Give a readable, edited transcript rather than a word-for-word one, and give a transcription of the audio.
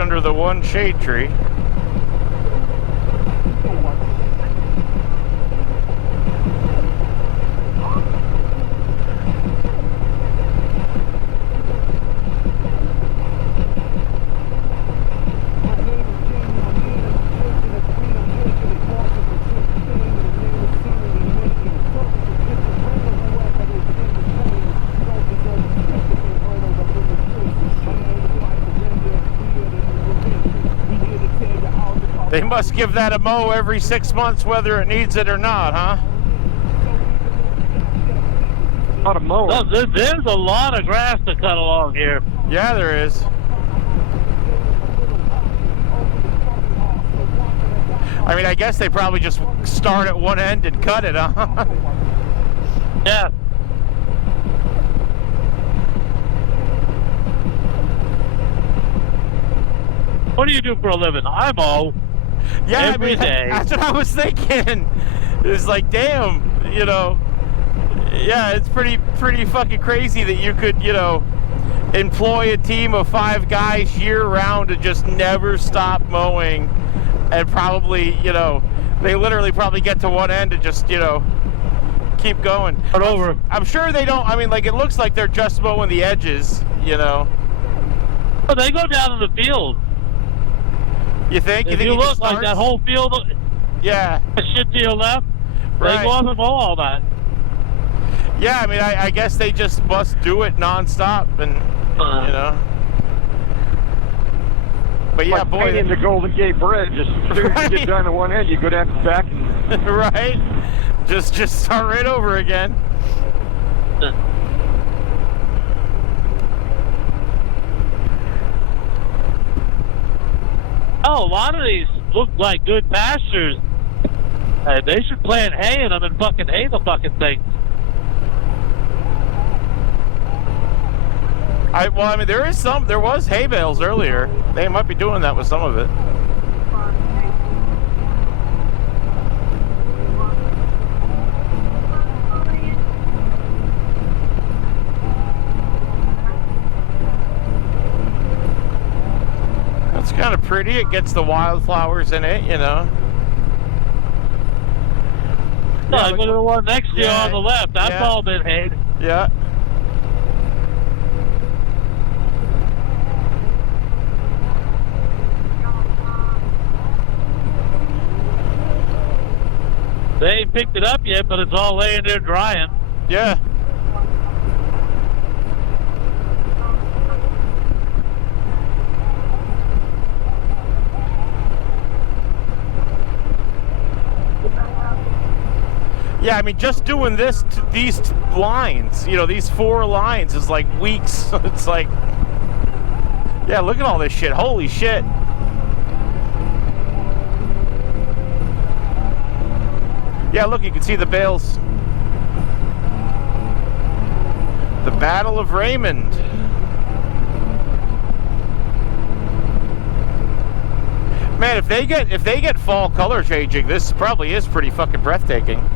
under the one shade tree. They must give that a mow every 6 months, whether it needs it or not, huh? Not a mow. No, there's a lot of grass to cut along here. Yeah, there is. I mean, I guess they probably just start at one end and cut it, huh? Yeah. What do you do for a living? I mow. Yeah, Every day. That's what I was thinking. It's like, damn, you know. Yeah, it's pretty fucking crazy that you could, you know, employ a team of 5 guys year round to just never stop mowing, and probably, you know, they literally probably get to one end and just, you know, keep going. But over. I'm sure they don't. I mean, like, it looks like they're just mowing the edges, you know. But they go down to the field. You think? If you look like that whole field, yeah, that shit to your left, right. They go up and mow all that. Yeah, I mean, I guess they just must do it nonstop, and you know. But yeah, like boy, painting the Golden Gate Bridge. Just as soon as you get down to one end, you go down to the back. And... right. Just start right over again. Oh, a lot of these look like good pastures. They should plant hay in them and fucking hay the fucking things. Well, I mean, there was hay bales earlier. They might be doing that with some of it. It's kind of pretty. It gets the wildflowers in it, you know. Yeah, look at the one next to you yeah, on the left. That's all been hayed. Yeah. They ain't picked it up yet, but it's all laying there drying. Yeah. Yeah, I mean, just doing these lines, you know, these 4 lines is like weeks. It's like, yeah, look at all this shit. Holy shit. Yeah, look, you can see the bales. The Battle of Raymond. Man, if they get fall color changing, this probably is pretty fucking breathtaking.